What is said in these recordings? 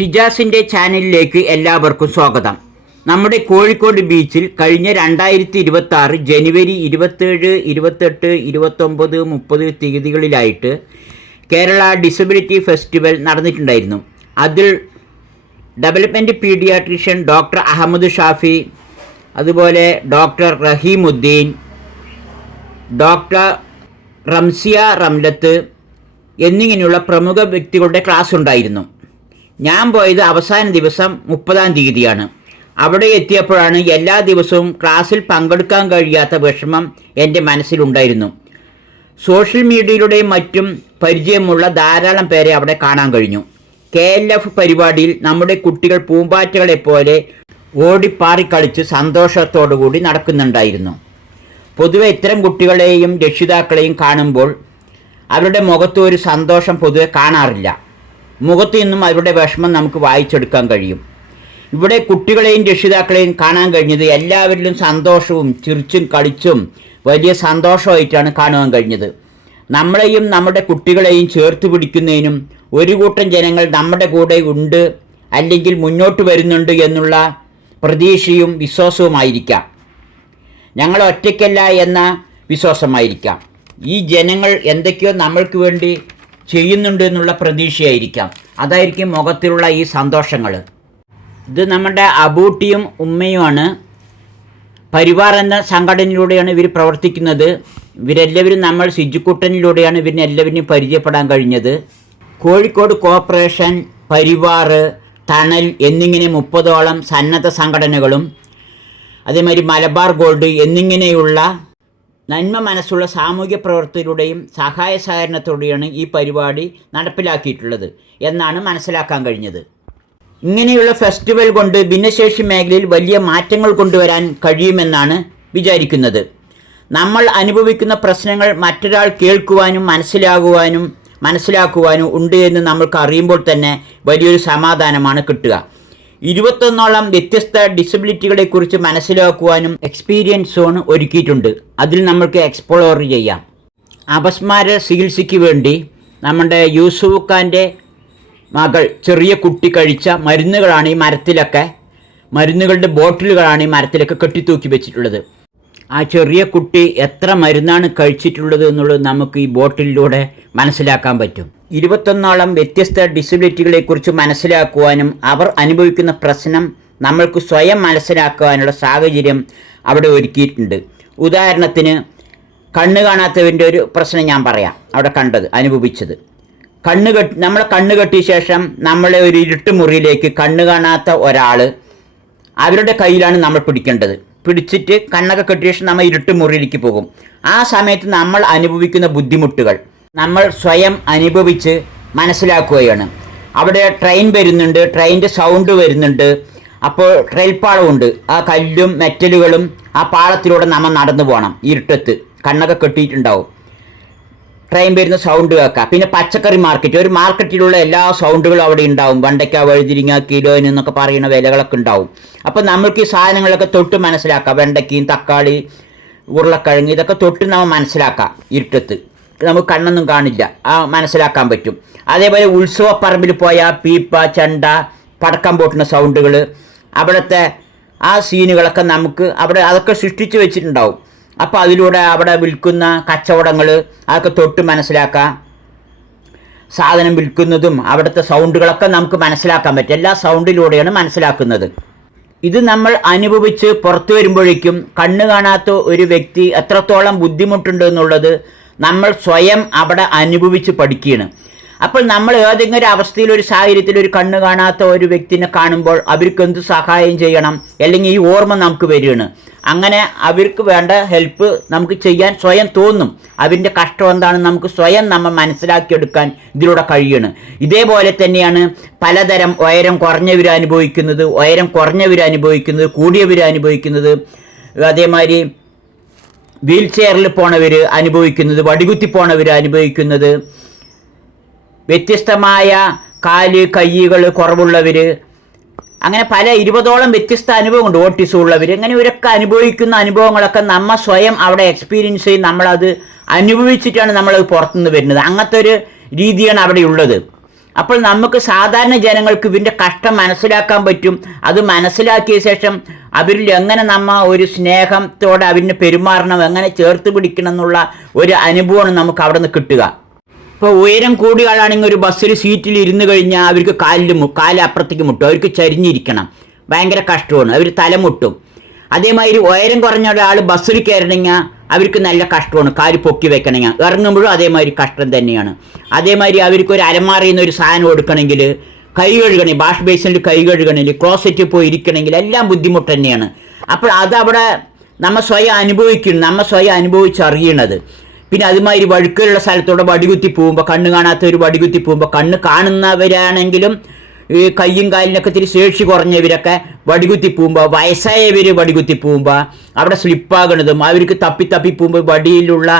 ഷിജാസിൻ്റെ ചാനലിലേക്ക് എല്ലാവർക്കും സ്വാഗതം. നമ്മുടെ കോഴിക്കോട് ബീച്ചിൽ കഴിഞ്ഞ 2026 ജനുവരി 27, 28, 29, 30 തീയതികളിലായിട്ട് കേരള ഡിസബിലിറ്റി ഫെസ്റ്റിവൽ നടന്നിട്ടുണ്ടായിരുന്നു. അതിൽ development paediatrician doctor Ahammed Shafi, അതുപോലെ ഡോക്ടർ റഹീമുദ്ദീൻ, ഡോക്ടർ റംസിയ റംലത്ത് എന്നിങ്ങനെയുള്ള പ്രമുഖ വ്യക്തികളുടെ ക്ലാസ് ഉണ്ടായിരുന്നു. ഞാൻ പോയത് അവസാന ദിവസം 30-ാം തീയതിയാണ്. അവിടെ എത്തിയപ്പോഴാണ് എല്ലാ ദിവസവും ക്ലാസ്സിൽ പങ്കെടുക്കാൻ കഴിയാത്ത വിഷമം എൻ്റെ മനസ്സിലുണ്ടായിരുന്നു. സോഷ്യൽ മീഡിയയിലൂടെയും മറ്റും പരിചയമുള്ള ധാരാളം പേരെ അവിടെ കാണാൻ കഴിഞ്ഞു. KLF പരിപാടിയിൽ നമ്മുടെ കുട്ടികൾ പൂമ്പാറ്റകളെപ്പോലെ ഓടിപ്പാറിക്കളിച്ച് സന്തോഷത്തോടുകൂടി നടക്കുന്നുണ്ടായിരുന്നു. പൊതുവെ ഇത്തരം കുട്ടികളെയും രക്ഷിതാക്കളെയും കാണുമ്പോൾ അവരുടെ മുഖത്ത് ഒരു സന്തോഷം പൊതുവെ കാണാറില്ല. മുഖത്തു നിന്നും അവരുടെ വിഷമം നമുക്ക് വായിച്ചെടുക്കാൻ കഴിയും. ഇവിടെ കുട്ടികളെയും രക്ഷിതാക്കളെയും കാണാൻ കഴിഞ്ഞത് എല്ലാവരിലും സന്തോഷവും ചിരിച്ചും കളിച്ചും വലിയ സന്തോഷമായിട്ടാണ് കാണുവാൻ കഴിഞ്ഞത്. നമ്മളെയും നമ്മുടെ കുട്ടികളെയും ചേർത്ത് പിടിക്കുന്നതിനും ഒരു കൂട്ടം ജനങ്ങൾ നമ്മുടെ കൂടെ ഉണ്ട്, അല്ലെങ്കിൽ മുന്നോട്ട് വരുന്നുണ്ട് എന്നുള്ള പ്രതീക്ഷയും വിശ്വാസവുമായിരിക്കാം. ഞങ്ങൾ ഒറ്റയ്ക്കല്ല എന്ന വിശ്വാസമായിരിക്കാം. ഈ ജനങ്ങൾ എന്തൊക്കെയോ നമ്മൾക്ക് വേണ്ടി ചെയ്യുന്നുണ്ട് എന്നുള്ള പ്രതീക്ഷയായിരിക്കാം. അതായിരിക്കും മുഖത്തിലുള്ള ഈ സന്തോഷങ്ങൾ. ഇത് നമ്മുടെ അബൂട്ടിയും ഉമ്മയുമാണ്. പരിവാർ എന്ന സംഘടനയിലൂടെയാണ് ഇവർ പ്രവർത്തിക്കുന്നത്. ഇവരെല്ലാവരും നമ്മൾ സിജുക്കുട്ടനിലൂടെയാണ് ഇവരിനെ എല്ലാവരും പരിചയപ്പെടാൻ കഴിഞ്ഞത്. കോഴിക്കോട് കോർപ്പറേഷൻ, പരിവാർ, തണൽ എന്നിങ്ങനെ 30ഓളം സന്നദ്ധ സംഘടനകളും അതേമാതിരി മലബാർ ഗോൾഡ് എന്നിങ്ങനെയുള്ള നന്മ മനസ്സുള്ള സാമൂഹ്യ പ്രവർത്തകരുടെയും സഹായ സഹകരണത്തോടെയാണ് ഈ പരിപാടി നടപ്പിലാക്കിയിട്ടുള്ളത് എന്നാണ് മനസ്സിലാക്കാൻ കഴിഞ്ഞത്. ഇങ്ങനെയുള്ള ഫെസ്റ്റിവൽ കൊണ്ട് ഭിന്നശേഷി മേഖലയിൽ വലിയ മാറ്റങ്ങൾ കൊണ്ടുവരാൻ കഴിയുമെന്നാണ് വിചാരിക്കുന്നത്. നമ്മൾ അനുഭവിക്കുന്ന പ്രശ്നങ്ങൾ മറ്റൊരാൾ കേൾക്കുവാനും മനസ്സിലാക്കുവാനും ഉണ്ട് എന്ന് നമ്മൾക്ക് അറിയുമ്പോൾ തന്നെ വലിയൊരു സമാധാനമാണ് കിട്ടുക. 21ഓളം വ്യത്യസ്ത ഡിസബിലിറ്റികളെക്കുറിച്ച് മനസ്സിലാക്കുവാനും എക്സ്പീരിയൻസ് സോൺ ഒരുക്കിയിട്ടുണ്ട്. അതിൽ നമ്മൾക്ക് എക്സ്പ്ലോർ ചെയ്യാം. അപസ്മാര ചികിത്സയ്ക്ക് വേണ്ടി നമ്മുടെ യൂസുഫ് ഖാൻ്റെ മകൾ ചെറിയ കുട്ടി കഴിച്ച മരുന്നുകളാണ് ഈ മരുന്നുകളുടെ ബോട്ടിലുകളാണ് ഈ മരത്തിലൊക്കെ കെട്ടിത്തൂക്കി വെച്ചിട്ടുള്ളത്. ആ ചെറിയ കുട്ടി എത്ര മരുന്നാണ് കഴിച്ചിട്ടുള്ളത് എന്നുള്ളത് നമുക്ക് ഈ ബോട്ടിലൂടെ മനസ്സിലാക്കാൻ പറ്റും. 21ഓളം വ്യത്യസ്ത ഡിസബിലിറ്റികളെക്കുറിച്ച് മനസ്സിലാക്കുവാനും അവർ അനുഭവിക്കുന്ന പ്രശ്നം നമ്മൾക്ക് സ്വയം മനസ്സിലാക്കുവാനുള്ള സാഹചര്യം അവിടെ ഒരുക്കിയിട്ടുണ്ട്. ഉദാഹരണത്തിന് കണ്ണ് കാണാത്തവൻ്റെ ഒരു പ്രശ്നം ഞാൻ പറയാം. അവിടെ അനുഭവിച്ചത് നമ്മളെ കണ്ണ് കെട്ടിയ ശേഷം നമ്മളെ ഒരു ഇരുട്ട് മുറിയിലേക്ക് കണ്ണ് കാണാത്ത ഒരാൾ, അവരുടെ കയ്യിലാണ് നമ്മൾ പിടിച്ചിട്ട് കണ്ണൊക്കെ കെട്ടിയ ശേഷം നമ്മൾ ഇരുട്ട് മുറിയിലേക്ക് പോകും. ആ സമയത്ത് നമ്മൾ അനുഭവിക്കുന്ന ബുദ്ധിമുട്ടുകൾ നമ്മൾ സ്വയം അനുഭവിച്ച് മനസ്സിലാക്കുകയാണ്. അവിടെ ട്രെയിൻ വരുന്നുണ്ട്, ട്രെയിനിൻ്റെ സൗണ്ട് വരുന്നുണ്ട്. അപ്പോൾ ട്രെയിൽ പാളമുണ്ട്. ആ കല്ലും മെറ്റലുകളും ആ പാളത്തിലൂടെ നമ്മൾ നടന്നു പോകണം. ഇരുട്ടത്ത് കണ്ണൊക്കെ കെട്ടിയിട്ടുണ്ടാവും. ട്രെയിൻ വരുന്ന സൗണ്ട് കേൾക്കാം. പിന്നെ പച്ചക്കറി മാർക്കറ്റ്, ഒരു മാർക്കറ്റിലുള്ള എല്ലാ സൗണ്ടുകളും അവിടെ ഉണ്ടാവും. വെണ്ടയ്ക്ക, വഴുതിരിങ്ങ, കിലോന് എന്നൊക്കെ പറയുന്ന വിലകളൊക്കെ ഉണ്ടാവും. അപ്പോൾ നമ്മൾക്ക് ഈ സാധനങ്ങളൊക്കെ തൊട്ട് മനസ്സിലാക്കാം. വെണ്ടയ്ക്കയും തക്കാളി, ഉരുളക്കിഴങ്ങ് ഇതൊക്കെ തൊട്ട് നമ്മൾ മനസ്സിലാക്കാം. ഇരുട്ടത്ത് നമുക്ക് കണ്ണൊന്നും കാണില്ല, മനസ്സിലാക്കാൻ പറ്റും. അതേപോലെ ഉത്സവപ്പറമ്പിൽ പോയാൽ പീപ്പ, ചെണ്ട, പടക്കം പൊട്ടുന്ന സൗണ്ടുകൾ, അവിടുത്തെ ആ സീനുകളൊക്കെ നമുക്ക് അവിടെ അതൊക്കെ സൃഷ്ടിച്ച് വെച്ചിട്ടുണ്ടാവും. അപ്പോൾ അതിലൂടെ അവിടെ വിൽക്കുന്ന കച്ചവടങ്ങൾ അതൊക്കെ തൊട്ട് മനസ്സിലാക്കാം. സാധനം വിൽക്കുന്നതും അവിടുത്തെ സൗണ്ടുകളൊക്കെ നമുക്ക് മനസ്സിലാക്കാൻ പറ്റും. എല്ലാ സൗണ്ടിലൂടെയാണ് മനസ്സിലാക്കുന്നത്. ഇത് നമ്മൾ അനുഭവിച്ച് പുറത്തു വരുമ്പോഴേക്കും കണ്ണ് കാണാത്ത ഒരു വ്യക്തി എത്രത്തോളം ബുദ്ധിമുട്ടുണ്ട് എന്നുള്ളത് നമ്മൾ സ്വയം അവിടെ അനുഭവിച്ച് പഠിക്കുകയാണ്. അപ്പോൾ നമ്മൾ ഏതെങ്കിലും ഒരു അവസ്ഥയിൽ, ഒരു സാഹചര്യത്തിൽ ഒരു കണ്ണ് കാണാത്ത ഒരു വ്യക്തിനെ കാണുമ്പോൾ അവർക്ക് എന്ത് സഹായം ചെയ്യണം, അല്ലെങ്കിൽ ഈ ഓർമ്മ നമുക്ക് വരികയാണ്. അങ്ങനെ അവർക്ക് വേണ്ട ഹെൽപ്പ് നമുക്ക് ചെയ്യാൻ സ്വയം തോന്നും. അവരുടെ കഷ്ടം എന്താണെന്ന് നമുക്ക് സ്വയം നമ്മൾ മനസ്സിലാക്കിയെടുക്കാൻ ഇതിലൂടെ കഴിയണം. ഇതേപോലെ തന്നെയാണ് പലതരം ഉയരം കുറഞ്ഞവർ അനുഭവിക്കുന്നത്, കൂടിയവർ അനുഭവിക്കുന്നത്, അതേമാതിരി വീൽ ചെയറിൽ പോണവർ അനുഭവിക്കുന്നത്, വടികുത്തി പോണവർ അനുഭവിക്കുന്നത്, വ്യത്യസ്തമായ കാല് കൈകൾ കുറവുള്ളവർ, അങ്ങനെ പല 20ഓളം വ്യത്യസ്ത അനുഭവമുണ്ട്. ഓട്ടിസം ഉള്ളവർ, അങ്ങനെ ഇവരൊക്കെ അനുഭവിക്കുന്ന അനുഭവങ്ങളൊക്കെ നമ്മൾ സ്വയം അവിടെ എക്സ്പീരിയൻസ് ചെയ്ത് നമ്മളത് അനുഭവിച്ചിട്ടാണ് നമ്മളത് പുറത്തുനിന്ന് വരുന്നത്. അങ്ങനത്തെ ഒരു രീതിയാണ് അവിടെ ഉള്ളത്. അപ്പോൾ നമുക്ക് സാധാരണ ജനങ്ങൾക്ക് ഇതിൻ്റെ കഷ്ടം മനസ്സിലാക്കാൻ പറ്റും. അത് മനസ്സിലാക്കിയ ശേഷം അവരിൽ എങ്ങനെ ഒരു സ്നേഹത്തോടെ അവരിന് പെരുമാറണം, എങ്ങനെ ചേർത്ത് പിടിക്കണം എന്നുള്ള ഒരു അനുഭവമാണ് നമുക്ക് അവിടെ നിന്ന് കിട്ടുക. ഇപ്പോൾ ഉയരം കൂടിയ ആളാണെങ്കിൽ ഒരു ബസ്സിൽ സീറ്റിൽ ഇരുന്ന് കഴിഞ്ഞാൽ അവർക്ക് കാല് അപ്പുറത്തേക്ക് മുട്ടും, അവർക്ക് ചരിഞ്ഞിരിക്കണം, ഭയങ്കര കഷ്ടമാണ്, അവർ തലമുട്ടും. അതേമാതിരി ഉയരം കുറഞ്ഞ ഒരാൾ ബസ്സിൽ കയറണമെങ്കിൽ അവർക്ക് നല്ല കഷ്ടമാണ്, കാല് പൊക്കി വെക്കണമെങ്കിൽ, ഇറങ്ങുമ്പോഴും അതേമാതിരി കഷ്ടം തന്നെയാണ്. അതേമാതിരി അവർക്ക് ഒരു അലമാറിയിൽ നിന്ന് ഒരു സാധനം കൊടുക്കണമെങ്കിൽ, കൈ കഴുകണേ, വാഷ് ബേസിനിൽ കൈ കഴുകണമെങ്കിൽ, ക്ലോസറ്റിൽ പോയി ഇരിക്കണമെങ്കിൽ എല്ലാം ബുദ്ധിമുട്ട് തന്നെയാണ്. അപ്പോൾ അതവിടെ നമ്മൾ സ്വയം അനുഭവിച്ചറിയണത്. പിന്നെ അതുമാതിരി വഴുക്കലുള്ള സ്ഥലത്തൂടെ വടികുത്തി പോകുമ്പോൾ, കണ്ണ് കാണാത്തവർ വടികുത്തി പോകുമ്പോൾ, കണ്ണ് കാണുന്നവരാണെങ്കിലും ഈ കയ്യും കാലിനൊക്കെ ഇത്തിരി ശേഷി കുറഞ്ഞവരൊക്കെ വടികുത്തി പോകുമ്പോൾ, വയസ്സായവർ വടികുത്തി പോകുമ്പോൾ അവിടെ സ്ലിപ്പാകണതും, അവർക്ക് തപ്പി പോകുമ്പോൾ വടിയിലുള്ള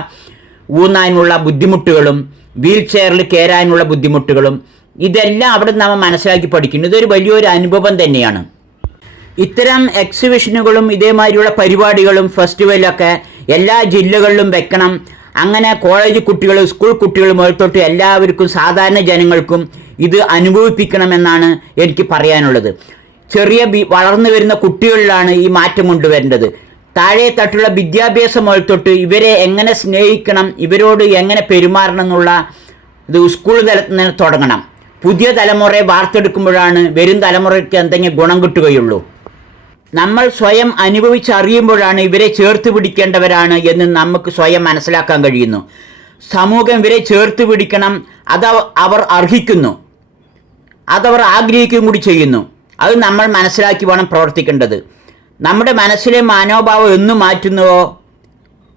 ഊന്നാനുള്ള ബുദ്ധിമുട്ടുകളും വീൽ ചെയറിൽ കയറാനുള്ള ബുദ്ധിമുട്ടുകളും ഇതെല്ലാം അവിടെ നമ്മൾ മനസ്സിലാക്കി പഠിക്കുന്നു. ഇതൊരു വലിയൊരു അനുഭവം തന്നെയാണ്. ഇത്തരം എക്സിബിഷനുകളും ഇതേമാതിരിയുള്ള പരിപാടികളും ഫെസ്റ്റിവലൊക്കെ എല്ലാ ജില്ലകളിലും വെക്കണം. അങ്ങനെ കോളേജ് കുട്ടികൾ, സ്കൂൾ കുട്ടികൾ മുതൽ തൊട്ട് എല്ലാവർക്കും, സാധാരണ ജനങ്ങൾക്കും ഇത് അനുഭവിപ്പിക്കണമെന്നാണ് എനിക്ക് പറയാനുള്ളത്. ചെറിയ വളർന്നു വരുന്ന കുട്ടികളിലാണ് ഈ മാറ്റം കൊണ്ടുവരേണ്ടത്. താഴെ തട്ടുള്ള വിദ്യാഭ്യാസം മുതൽ തൊട്ട് ഇവരെ എങ്ങനെ സ്നേഹിക്കണം, ഇവരോട് എങ്ങനെ പെരുമാറണം എന്നുള്ള ഇത് സ്കൂൾ തലത്തിൽ നിന്ന് തുടങ്ങണം. പുതിയ തലമുറയെ വാർത്തെടുക്കുമ്പോഴാണ് വരും തലമുറയ്ക്ക് എന്തെങ്കിലും ഗുണം കിട്ടുകയുള്ളൂ. നമ്മൾ സ്വയം അനുഭവിച്ചറിയുമ്പോഴാണ് ഇവരെ ചേർത്ത് പിടിക്കേണ്ടവരാണ് എന്ന് നമുക്ക് സ്വയം മനസ്സിലാക്കാൻ കഴിയുന്നു. സമൂഹം ഇവരെ ചേർത്ത് പിടിക്കണം, അത് അവർ അർഹിക്കുന്നു, അതവർ ആഗ്രഹിക്കുകയും കൂടി ചെയ്യുന്നു. അത് നമ്മൾ മനസ്സിലാക്കി വേണം പ്രവർത്തിക്കേണ്ടത്. നമ്മുടെ മനസ്സിലെ മനോഭാവം എന്ന് മാറ്റുന്നുവോ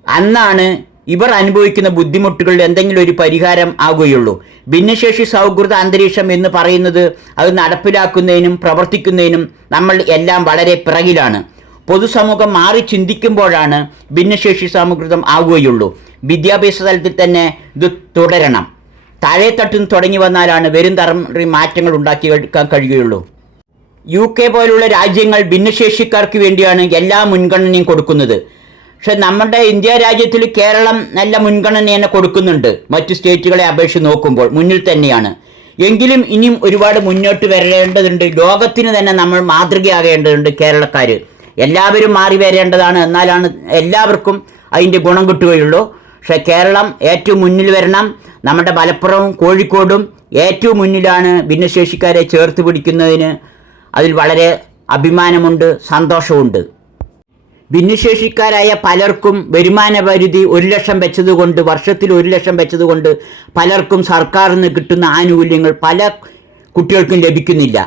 അന്നാണ് ഇവർ അനുഭവിക്കുന്ന ബുദ്ധിമുട്ടുകളിൽ എന്തെങ്കിലും ഒരു പരിഹാരം ആകുകയുള്ളൂ. ഭിന്നശേഷി സൗഹൃദ അന്തരീക്ഷം എന്ന് പറയുന്നത് അത് നടപ്പിലാക്കുന്നതിനും പ്രവർത്തിക്കുന്നതിനും നമ്മൾ എല്ലാം വളരെ പിറകിലാണ്. പൊതുസമൂഹം മാറി ചിന്തിക്കുമ്പോഴാണ് ഭിന്നശേഷി സൗഹൃദം ആകുകയുള്ളൂ. വിദ്യാഭ്യാസ തലത്തിൽ തന്നെ ഇത് തുടരണം. താഴെത്തട്ടിൽ നിന്ന് തുടങ്ങി വന്നാലാണ് വരും തലമുറ മാറ്റങ്ങൾ ഉണ്ടാക്കിയെടുക്കാൻ കഴിയുകയുള്ളൂ. UK പോലുള്ള രാജ്യങ്ങൾ ഭിന്നശേഷിക്കാർക്ക് വേണ്ടിയാണ് എല്ലാ മുൻഗണനയും കൊടുക്കുന്നത്. പക്ഷെ നമ്മുടെ ഇന്ത്യ രാജ്യത്തിൽ കേരളം നല്ല മുൻഗണന തന്നെ കൊടുക്കുന്നുണ്ട്. മറ്റു സ്റ്റേറ്റുകളെ അപേക്ഷിച്ച് നോക്കുമ്പോൾ മുന്നിൽ തന്നെയാണ്. എങ്കിലും ഇനിയും ഒരുപാട് മുന്നോട്ട് വരേണ്ടതുണ്ട്. ലോകത്തിന് തന്നെ നമ്മൾ മാതൃകയാകേണ്ടതുണ്ട്. കേരളക്കാർ എല്ലാവരും മാറി വരേണ്ടതാണ്. എന്നാലാണ് എല്ലാവർക്കും അതിൻ്റെ ഗുണം കിട്ടുകയുള്ളൂ. പക്ഷേ കേരളം ഏറ്റവും മുന്നിൽ വരണം. നമ്മുടെ മലപ്പുറവും കോഴിക്കോടും ഏറ്റവും മുന്നിലാണ് ഭിന്നശേഷിക്കാരെ ചേർത്ത് പിടിക്കുന്നതിന്. അതിൽ വളരെ അഭിമാനമുണ്ട്, സന്തോഷമുണ്ട്. ഭിന്നശേഷിക്കാരായ പലർക്കും വരുമാന പരിധി 1 ലക്ഷം വെച്ചതുകൊണ്ട്, വർഷത്തിൽ 1 ലക്ഷം വെച്ചതുകൊണ്ട് പലർക്കും സർക്കാരിൽ നിന്ന് കിട്ടുന്ന ആനുകൂല്യങ്ങൾ പല കുട്ടികൾക്കും ലഭിക്കുന്നില്ല.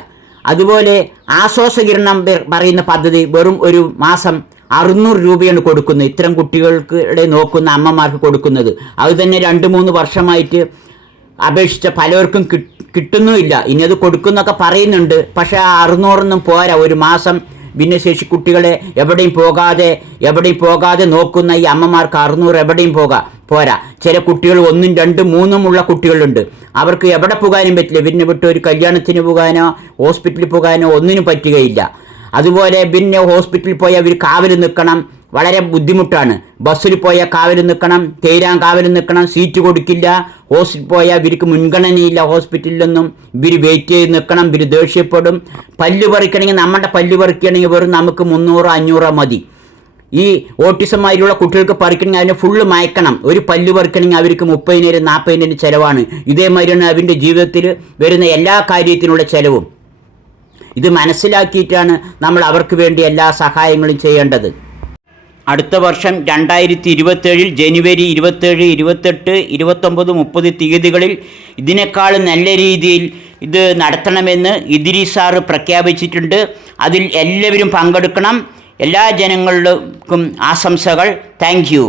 അതുപോലെ ആശ്വാസകിരണം പറയുന്ന പദ്ധതി വെറും ഒരു മാസം 600 രൂപയാണ് കൊടുക്കുന്നത്. ഇത്തരം കുട്ടികൾക്ക് നോക്കുന്ന അമ്മമാർക്ക് കൊടുക്കുന്നത്. അത് തന്നെ 2-3 വർഷമായിട്ട് അപേക്ഷിച്ച പലർക്കും കിട്ടുന്നുമില്ല. ഇനി അത് കൊടുക്കുന്നൊക്കെ പറയുന്നുണ്ട്. പക്ഷേ ആ 600 പോരാ. ഒരു മാസം ഭിന്നശേഷി കുട്ടികളെ എവിടെയും പോകാതെ നോക്കുന്ന ഈ അമ്മമാർക്ക് 600 എവിടെയും പോരാ. ചില കുട്ടികൾ 1, 2, 3 ഉള്ള കുട്ടികളുണ്ട്. അവർക്ക് എവിടെ പോകാനും പറ്റില്ല. പിന്നെ വിട്ട് ഒരു കല്യാണത്തിന് പോകാനോ ഹോസ്പിറ്റലിൽ പോകാനോ ഒന്നിനും പറ്റുകയില്ല. അതുപോലെ പിന്നെ ഹോസ്പിറ്റലിൽ പോയി അവർ കാവൽ നിൽക്കണം, വളരെ ബുദ്ധിമുട്ടാണ്. ബസ്സിൽ പോയാൽ കാവൽ നിൽക്കണം, കയറാൻ കാവൽ നിൽക്കണം, സീറ്റ് കൊടുക്കില്ല. ഹോസ്പിറ്റലിൽ പോയാൽ ഇവർക്ക് മുൻഗണനയില്ല. ഹോസ്പിറ്റലിലൊന്നും ഇവർ വെയിറ്റ് ചെയ്ത് നിൽക്കണം, ഇവർ ദേഷ്യപ്പെടും. പല്ല് പറിക്കണമെങ്കിൽ, നമ്മുടെ പല്ല് പറിക്കണമെങ്കിൽ വെറും നമുക്ക് 300-500 മതി. ഈ ഓട്ടിസമാതിരിയുള്ള കുട്ടികൾക്ക് പറിക്കണമെങ്കിൽ അതിന് ഫുള്ള് മയക്കണം. ഒരു പല്ല് പറിക്കണമെങ്കിൽ അവർക്ക് 30,000-40,000 ചിലവാണ്. ഇതേമാതിരിയാണ് അവൻ്റെ ജീവിതത്തിൽ വരുന്ന എല്ലാ കാര്യത്തിനുള്ള ചിലവും. ഇത് മനസ്സിലാക്കിയിട്ടാണ് നമ്മൾ അവർക്ക് വേണ്ടി എല്ലാ സഹായങ്ങളും ചെയ്യേണ്ടത്. അടുത്ത വർഷം 2027 ജനുവരി 27, 28, 29, 30 തീയതികളിൽ ഇതിനേക്കാൾ നല്ല രീതിയിൽ ഇത് നടത്തണമെന്ന് ഇദ്രീസ് സാറ് പ്രഖ്യാപിച്ചിട്ടുണ്ട്. അതിൽ എല്ലാവരും പങ്കെടുക്കണം. എല്ലാ ജനങ്ങൾക്കും ആശംസകൾ. Thank you.